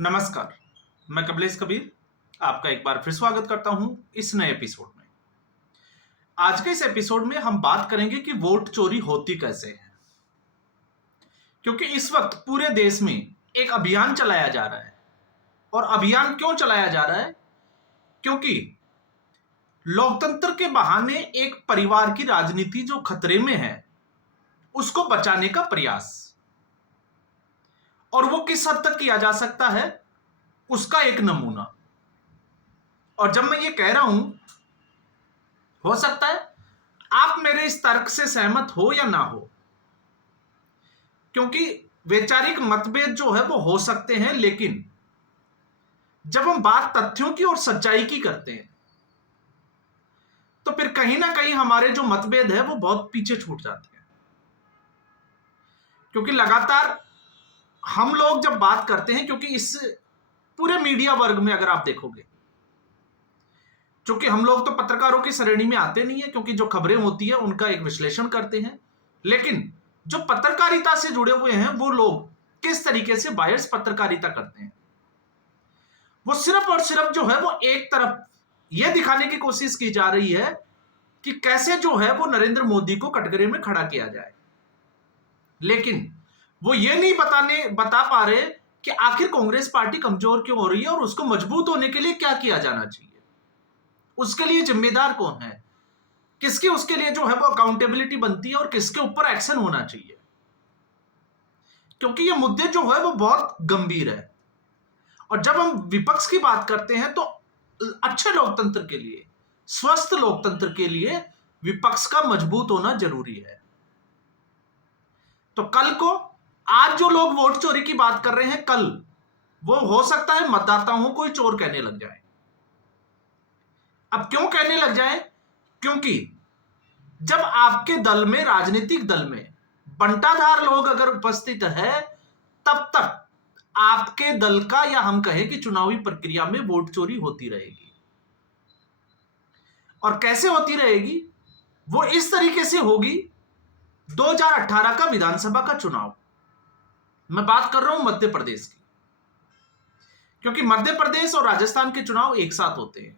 नमस्कार, मैं कमलेश कबीर आपका एक बार फिर स्वागत करता हूं इस नए एपिसोड में। आज के इस एपिसोड में हम बात करेंगे कि वोट चोरी होती कैसे है, क्योंकि इस वक्त पूरे देश में एक अभियान चलाया जा रहा है। और अभियान क्यों चलाया जा रहा है? क्योंकि लोकतंत्र के बहाने एक परिवार की राजनीति जो खतरे में है उसको बचाने का प्रयास, और वो किस हद तक किया जा सकता है उसका एक नमूना। और जब मैं ये कह रहा हूं, हो सकता है आप मेरे इस तर्क से सहमत हो या ना हो, क्योंकि वैचारिक मतभेद जो है वो हो सकते हैं, लेकिन जब हम बात तथ्यों की और सच्चाई की करते हैं तो फिर कहीं ना कहीं हमारे जो मतभेद है वो बहुत पीछे छूट जाते हैं। क्योंकि लगातार हम लोग जब बात करते हैं, क्योंकि इस पूरे मीडिया वर्ग में अगर आप देखोगे, क्योंकि हम लोग तो पत्रकारों की श्रेणी में आते नहीं है, क्योंकि जो खबरें होती है उनका एक विश्लेषण करते हैं, लेकिन जो पत्रकारिता से जुड़े हुए हैं वो लोग किस तरीके से बायर्स पत्रकारिता करते हैं, वो सिर्फ और सिर्फ जो है वो एक तरफ यह दिखाने की कोशिश की जा रही है कि कैसे जो है वो नरेंद्र मोदी को कटघरे में खड़ा किया जाए, लेकिन वो ये नहीं बता पा रहे कि आखिर कांग्रेस पार्टी कमजोर क्यों हो रही है और उसको मजबूत होने के लिए क्या किया जाना चाहिए, उसके लिए जिम्मेदार कौन है, किसकी उसके लिए जो है वो अकाउंटेबिलिटी बनती है और किसके ऊपर एक्शन होना चाहिए। क्योंकि ये मुद्दे जो है वो बहुत गंभीर है। और जब हम विपक्ष की बात करते हैं तो अच्छे लोकतंत्र के लिए, स्वस्थ लोकतंत्र के लिए विपक्ष का मजबूत होना जरूरी है। तो कल को आज जो लोग वोट चोरी की बात कर रहे हैं, कल वो हो सकता है मतदाताओं को ही चोर कहने लग जाए। अब क्यों कहने लग जाए? क्योंकि जब आपके दल में, राजनीतिक दल में बंटाधार लोग अगर उपस्थित है, तब तक आपके दल का, या हम कहें कि चुनावी प्रक्रिया में वोट चोरी होती रहेगी। और कैसे होती रहेगी? वो इस तरीके से होगी। 2018 का विधानसभा का चुनाव, मैं बात कर रहा हूं मध्य प्रदेश की, क्योंकि मध्य प्रदेश और राजस्थान के चुनाव एक साथ होते हैं।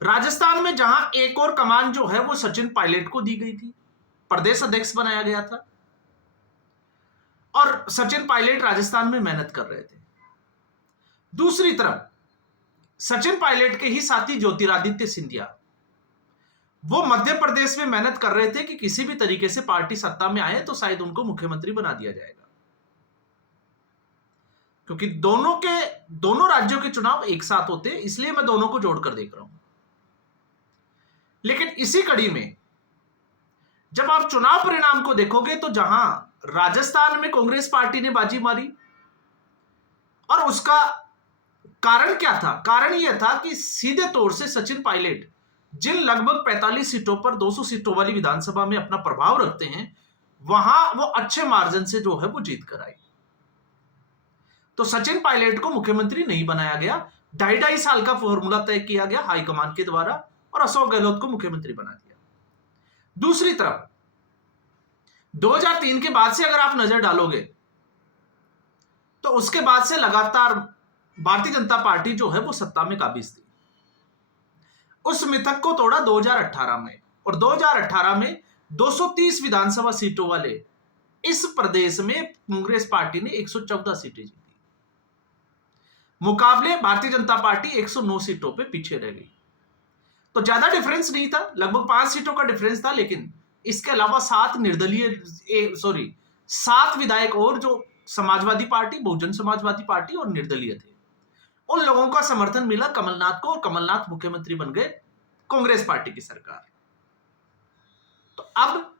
राजस्थान में जहां एक और कमान जो है वो सचिन पायलट को दी गई थी, प्रदेश अध्यक्ष बनाया गया था, और सचिन पायलट राजस्थान में मेहनत कर रहे थे। दूसरी तरफ सचिन पायलट के ही साथी ज्योतिरादित्य सिंधिया, वो मध्य प्रदेश में मेहनत कर रहे थे कि किसी भी तरीके से पार्टी सत्ता में आए तो शायद उनको मुख्यमंत्री बना दिया जाएगा, क्योंकि दोनों राज्यों के चुनाव एक साथ होते हैं, इसलिए मैं दोनों को जोड़कर देख रहा हूं। लेकिन इसी कड़ी में जब आप चुनाव परिणाम को देखोगे तो जहां राजस्थान में कांग्रेस पार्टी ने बाजी मारी, और उसका कारण क्या था? कारण यह था कि सीधे तौर से सचिन पायलट जिन लगभग 45 सीटों पर 200 सीटों वाली विधानसभा में अपना प्रभाव रखते हैं, वहां वो अच्छे मार्जिन से जो है वो जीत कर आई। तो सचिन पायलट को मुख्यमंत्री नहीं बनाया गया, 2.5 साल का फॉर्मूला तय किया गया हाईकमान के द्वारा और अशोक गहलोत को मुख्यमंत्री बना दिया। दूसरी तरफ 2003 के बाद से अगर आप नजर डालोगे तो उसके बाद से लगातार भारतीय जनता पार्टी जो है वो सत्ता में काबिज थी। उस मिथक को तोड़ा 2018 में, और 2018 में 230 विधानसभा सीटों वाले इस प्रदेश में कांग्रेस पार्टी ने 114 सीटें जीती, मुकाबले भारतीय जनता पार्टी 109 सीटों पे पीछे रह गई। तो ज्यादा डिफरेंस नहीं था, लगभग 5 सीटों का डिफरेंस था, लेकिन इसके अलावा 7 विधायक और जो समाजवादी पार्टी, बहुजन समाजवादी पार्टी और निर्दलीय थे, उन लोगों का समर्थन मिला कमलनाथ को, और कमलनाथ मुख्यमंत्री बन गए कांग्रेस पार्टी की सरकार। तो अब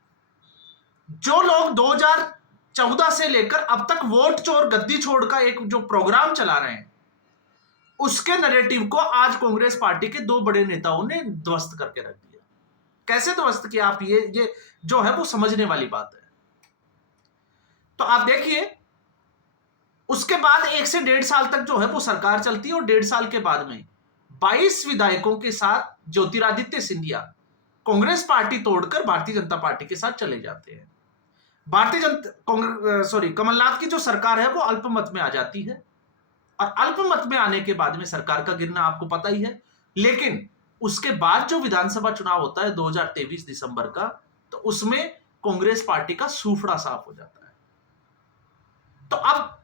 जो लोग 2014 से लेकर अब तक वोट चोर गद्दी छोड़ का एक जो प्रोग्राम चला रहे हैं, उसके नैरेटिव को आज कांग्रेस पार्टी के 2 बड़े नेताओं ने ध्वस्त करके रख दिया। कैसे ध्वस्त किया? आप ये जो है वो समझने वाली बात है। तो आप देखिए, उसके बाद 1 से 1.5 साल तक जो है वो सरकार चलती है, और 1.5 साल के बाद में 22 विधायकों के साथ ज्योतिरादित्य सिंधिया कांग्रेस पार्टी तोड़कर भारतीय जनता पार्टी के साथ चले जाते हैं। कमलनाथ की जो सरकार है वो अल्पमत में आ जाती है, और अल्पमत में आने के बाद में सरकार का गिरना आपको पता ही है। लेकिन उसके बाद जो विधानसभा चुनाव होता है 2023 दिसंबर का, तो उसमें कांग्रेस पार्टी का सूफड़ा साफ हो जाता है। तो अब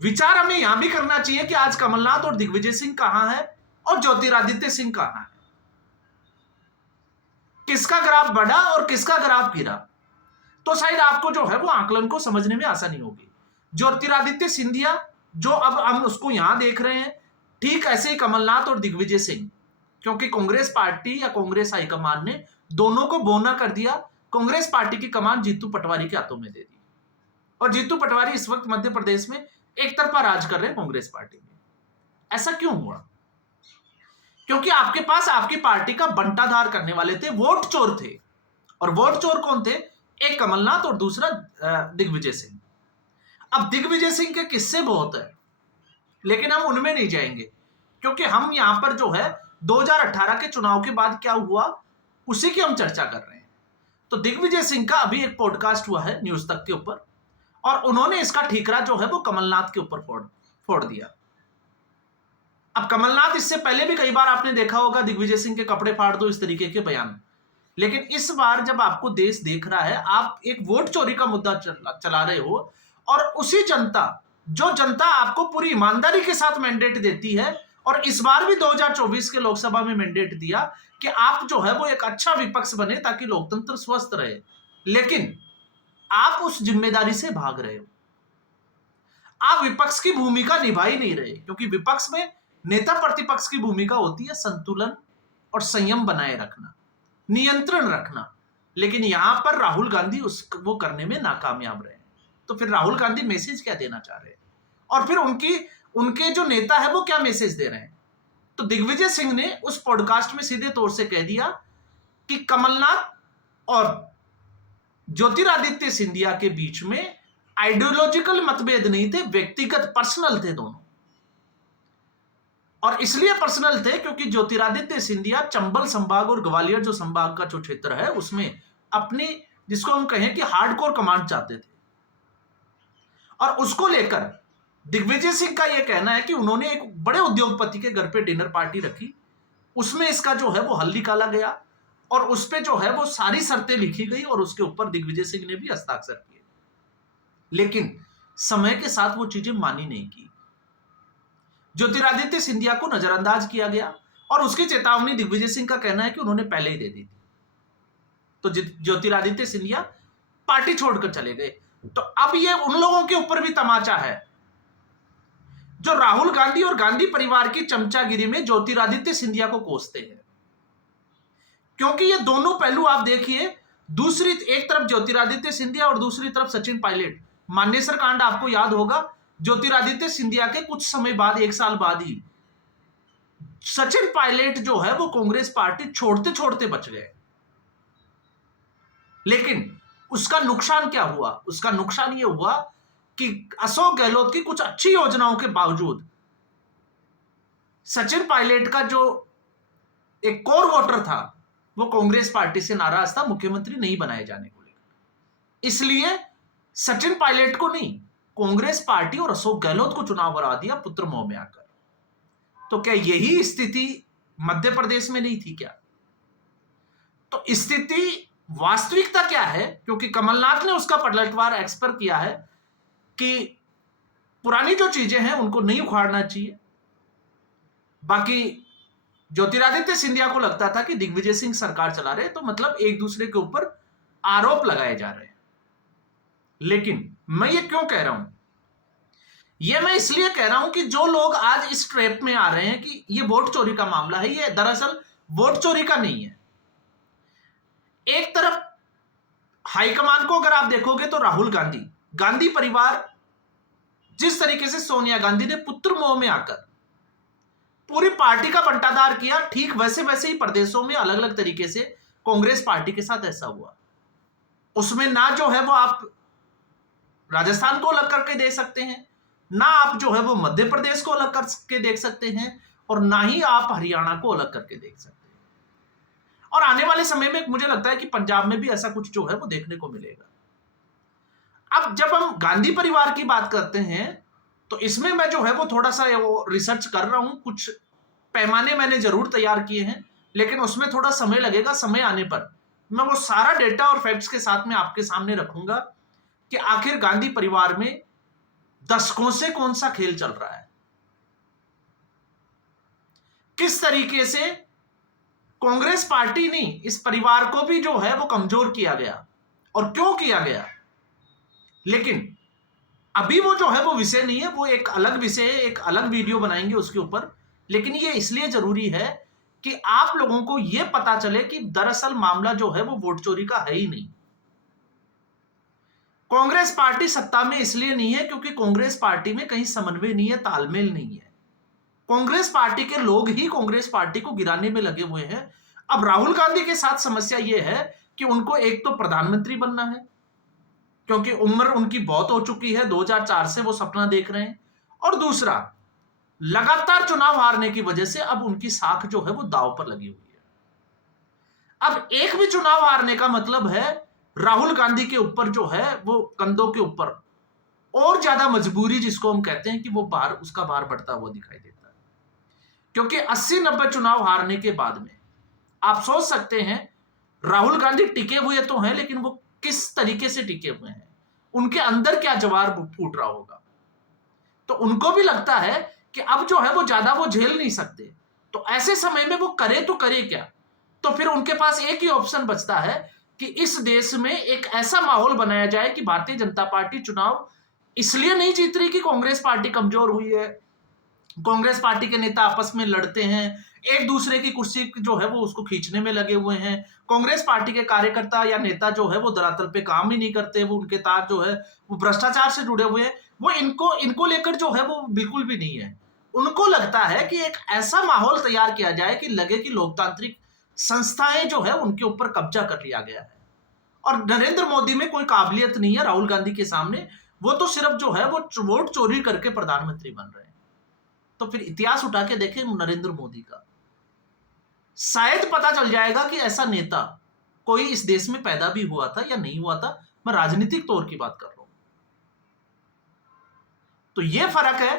विचार हमें यहां भी करना चाहिए कि आज कमलनाथ और दिग्विजय सिंह कहां है और ज्योतिरादित्य सिंह कहां है, किसका ग्राफ बढ़ा और किसका ग्राफ गिरा। तो शायद आपको जो है वो आकलन को समझने में आसानी होगी। ज्योतिरादित्य सिंधिया जो अब हम उसको यहां देख रहे हैं, ठीक ऐसे ही कमलनाथ और दिग्विजय सिंह, क्योंकि कांग्रेस पार्टी या कांग्रेस हाईकमान ने दोनों को बोना कर दिया, कांग्रेस पार्टी की कमान जीतू पटवारी के हाथों में दे दी। और जीतू पटवारी इस वक्त मध्य प्रदेश में एक तरफा राज कर रहे हैं कांग्रेस पार्टी में। ऐसा क्यों हुआ? क्योंकि आपके पास आपकी पार्टी का बंटाधार करने वाले थे, वोट चोर थे। और वोट चोर कौन थे? एक कमलनाथ और दूसरा दिग्विजय सिंह। अब दिग्विजय सिंह के किस्से बहुत है, लेकिन हम उनमें नहीं जाएंगे, क्योंकि हम यहां पर जो है 2018 के चुनाव के बाद क्या हुआ उसी की हम चर्चा कर रहे हैं। तो दिग्विजय सिंह का अभी एक पॉडकास्ट हुआ है न्यूज तक के ऊपर, और उन्होंने इसका ठीकरा जो है वो कमलनाथ के ऊपर फोड़ दिया। अब कमलनाथ इससे पहले भी कई बार आपने देखा होगा दिग्विजय सिंह के कपड़े फाड़ दो इस तरीके के बयान, लेकिन इस बार जब आपको देश देख रहा है, आप एक वोट चोरी का मुद्दा चला रहे हो, और उसी जनता, जो जनता आपको पूरी ईमानदारी के साथ मैंडेट देती है, और इस बार भी 2024 के लोकसभा में मैंडेट दिया कि आप जो है वो एक अच्छा विपक्ष बने ताकि लोकतंत्र स्वस्थ रहे, लेकिन आप उस जिम्मेदारी से भाग रहे हो। आप विपक्ष की भूमिका निभा ही नहीं रहे, क्योंकि विपक्ष में नेता प्रतिपक्ष की भूमिका होती है संतुलन और संयम बनाए रखना, नियंत्रण रखना। लेकिन यहां पर राहुल गांधी वो करने में नाकामयाब रहे। तो फिर राहुल गांधी मैसेज क्या देना चाह रहे हैं, और फिर उनके जो नेता है वो क्या मैसेज दे रहे हैं? तो दिग्विजय सिंह ने उस पॉडकास्ट में सीधे तौर से कह दिया कि कमलनाथ और ज्योतिरादित्य सिंधिया के बीच में आइडियोलॉजिकल मतभेद नहीं थे, व्यक्तिगत पर्सनल थे दोनों। और इसलिए पर्सनल थे क्योंकि ज्योतिरादित्य सिंधिया चंबल संभाग और ग्वालियर जो संभाग का जो क्षेत्र है उसमें अपनी, जिसको हम कहें कि हार्डकोर कमांड चाहते थे, और उसको लेकर दिग्विजय सिंह का यह कहना है कि उन्होंने एक बड़े उद्योगपति के घर पे डिनर पार्टी रखी, उसमें इसका जो है वो हल निकाला गया, और उस पे जो है वो सारी शर्तें लिखी गई, और उसके ऊपर दिग्विजय सिंह ने भी हस्ताक्षर किए। लेकिन समय के साथ वो चीजें मानी नहीं की, ज्योतिरादित्य सिंधिया को नजरअंदाज किया गया, और उसकी चेतावनी दिग्विजय सिंह का कहना है कि उन्होंने पहले ही दे दी थी। तो ज्योतिरादित्य सिंधिया पार्टी छोड़कर चले गए। तो अब ये उन लोगों के ऊपर भी तमाचा है जो राहुल गांधी और गांधी परिवार की चमचागिरी में ज्योतिरादित्य सिंधिया को कोसते हैं, क्योंकि ये दोनों पहलू आप देखिए, दूसरी एक तरफ ज्योतिरादित्य सिंधिया और दूसरी तरफ सचिन पायलट। मानेसर कांड आपको याद होगा, ज्योतिरादित्य सिंधिया के कुछ समय बाद, एक साल बाद ही सचिन पायलट जो है वो कांग्रेस पार्टी छोड़ते छोड़ते बच गए। लेकिन उसका नुकसान क्या हुआ? उसका नुकसान यह हुआ कि अशोक गहलोत की कुछ अच्छी योजनाओं के बावजूद सचिन पायलट का जो एक कोर वोटर था वो कांग्रेस पार्टी से नाराज था मुख्यमंत्री नहीं बनाए जाने को लेकर। इसलिए सचिन पायलट को नहीं, कांग्रेस पार्टी और अशोक गहलोत को चुनाव हरा दिया पुत्र मोह में आकर। तो क्या यही स्थिति मध्य प्रदेश में नहीं थी क्या? तो स्थिति, वास्तविकता क्या है? क्योंकि कमलनाथ ने उसका पलटवार एक्सपर किया है कि पुरानी जो चीजें हैं उनको नहीं उखाड़ना चाहिए। बाकी ज्योतिरादित्य सिंधिया को लगता था कि दिग्विजय सिंह सरकार चला रहे, तो मतलब एक दूसरे के ऊपर आरोप लगाए जा रहे हैं। लेकिन मैं ये क्यों कह रहा हूं? ये मैं इसलिए कह रहा हूं कि जो लोग आज इस ट्रैप में आ रहे हैं कि ये वोट चोरी का मामला है, ये दरअसल वोट चोरी का नहीं है। एक तरफ हाईकमान को अगर आप देखोगे तो राहुल गांधी, गांधी परिवार, जिस तरीके से सोनिया गांधी ने पुत्र मोह में आकर पूरी पार्टी का बंटाधार किया, ठीक वैसे वैसे ही प्रदेशों में अलग अलग तरीके से कांग्रेस पार्टी के साथ ऐसा हुआ। उसमें ना जो है वो आप राजस्थान को अलग करके दे सकते हैं, ना आप जो है वो मध्य प्रदेश को अलग करके देख सकते हैं, और ना ही आप हरियाणा को अलग करके देख सकते हैं। और आने वाले समय में मुझे लगता है कि पंजाब में भी ऐसा कुछ जो है वो देखने को मिलेगा। अब जब हम गांधी परिवार की बात करते हैं तो इसमें मैं जो है वो थोड़ा सा वो रिसर्च कर रहा हूं, कुछ पैमाने मैंने जरूर तैयार किए हैं, लेकिन उसमें थोड़ा समय लगेगा। समय आने पर मैं वो सारा डेटा और फैक्ट्स के साथ में आपके सामने रखूंगा कि आखिर गांधी परिवार में दशकों से कौन सा खेल चल रहा है, किस तरीके से कांग्रेस पार्टी ने इस परिवार को भी जो है वो कमजोर किया गया और क्यों किया गया। लेकिन अभी वो जो है वो विषय नहीं है, वो एक अलग विषय है, एक अलग वीडियो बनाएंगे उसके ऊपर। लेकिन ये इसलिए जरूरी है कि आप लोगों को यह पता चले कि दरअसल मामला जो है वो वोट चोरी का है ही नहीं। कांग्रेस पार्टी सत्ता में इसलिए नहीं है क्योंकि कांग्रेस पार्टी में कहीं समन्वय नहीं है, तालमेल नहीं है। कांग्रेस पार्टी के लोग ही कांग्रेस पार्टी को गिराने में लगे हुए हैं। अब राहुल गांधी के साथ समस्या यह है कि उनको एक तो प्रधानमंत्री बनना है, क्योंकि उम्र उनकी बहुत हो चुकी है, 2004 से वो सपना देख रहे हैं, और दूसरा लगातार चुनाव हारने की वजह से अब उनकी साख जो है वो दांव पर लगी हुई है। अब एक भी चुनाव हारने का मतलब है राहुल गांधी के ऊपर जो है वो कंधों के ऊपर और ज्यादा मजबूरी, जिसको हम कहते हैं कि वो भार, उसका भार बढ़ता हुआ दिखाई देता है। क्योंकि 80-90 चुनाव हारने के बाद में आप सोच सकते हैं राहुल गांधी टिके हुए तो हैं, लेकिन वो किस तरीके से टिके हुए हैं, उनके अंदर क्या जवार फूट रहा होगा। तो उनको भी लगता है कि अब जो है वो ज्यादा वो झेल नहीं सकते, तो ऐसे समय में वो करे तो करे क्या। तो फिर उनके पास एक ही ऑप्शन बचता है कि इस देश में एक ऐसा माहौल बनाया जाए कि भारतीय जनता पार्टी चुनाव इसलिए नहीं जीत रही कि कांग्रेस पार्टी कमजोर हुई है, कांग्रेस पार्टी के नेता आपस में लड़ते हैं, एक दूसरे की कुर्सी जो है वो उसको खींचने में लगे हुए हैं, कांग्रेस पार्टी के कार्यकर्ता या नेता जो है वो धरातल पे काम ही नहीं करते, वो उनके तार जो है वो भ्रष्टाचार से जुड़े हुए हैं, वो इनको लेकर जो है वो बिल्कुल भी नहीं है। उनको लगता है कि एक ऐसा माहौल तैयार किया जाए कि लगे कि लोकतांत्रिक संस्थाएं जो है उनके ऊपर कब्जा कर लिया गया है, और नरेंद्र मोदी में कोई काबिलियत नहीं है राहुल गांधी के सामने, वो तो सिर्फ जो है वो वोट चोरी करके प्रधानमंत्री बन रहे हैं। तो फिर इतिहास उठा के देखें नरेंद्र मोदी का, शायद पता चल जाएगा कि ऐसा नेता कोई इस देश में पैदा भी हुआ था या नहीं हुआ था। मैं राजनीतिक तौर की बात कर रहा हूं। तो यह फर्क है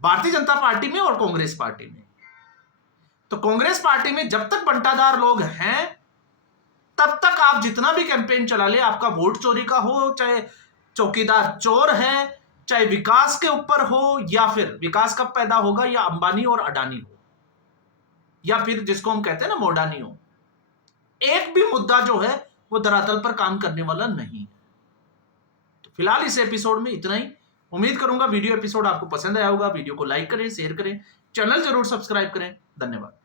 भारतीय जनता पार्टी में और कांग्रेस पार्टी में। तो कांग्रेस पार्टी में जब तक बंटाधार लोग हैं तब तक आप जितना भी कैंपेन चला ले, आपका वोट चोरी का हो, चाहे चौकीदार चोर है, चाहे विकास के ऊपर हो, या फिर विकास कब पैदा होगा या अंबानी और अडानी हो, या फिर जिसको हम कहते हैं ना मोडानी हो, एक भी मुद्दा जो है वो धरातल पर काम करने वाला नहीं है। तो फिलहाल इस एपिसोड में इतना ही। उम्मीद करूंगा वीडियो एपिसोड आपको पसंद आया होगा। वीडियो को लाइक करें, शेयर करें, चैनल जरूर सब्सक्राइब करें। धन्यवाद।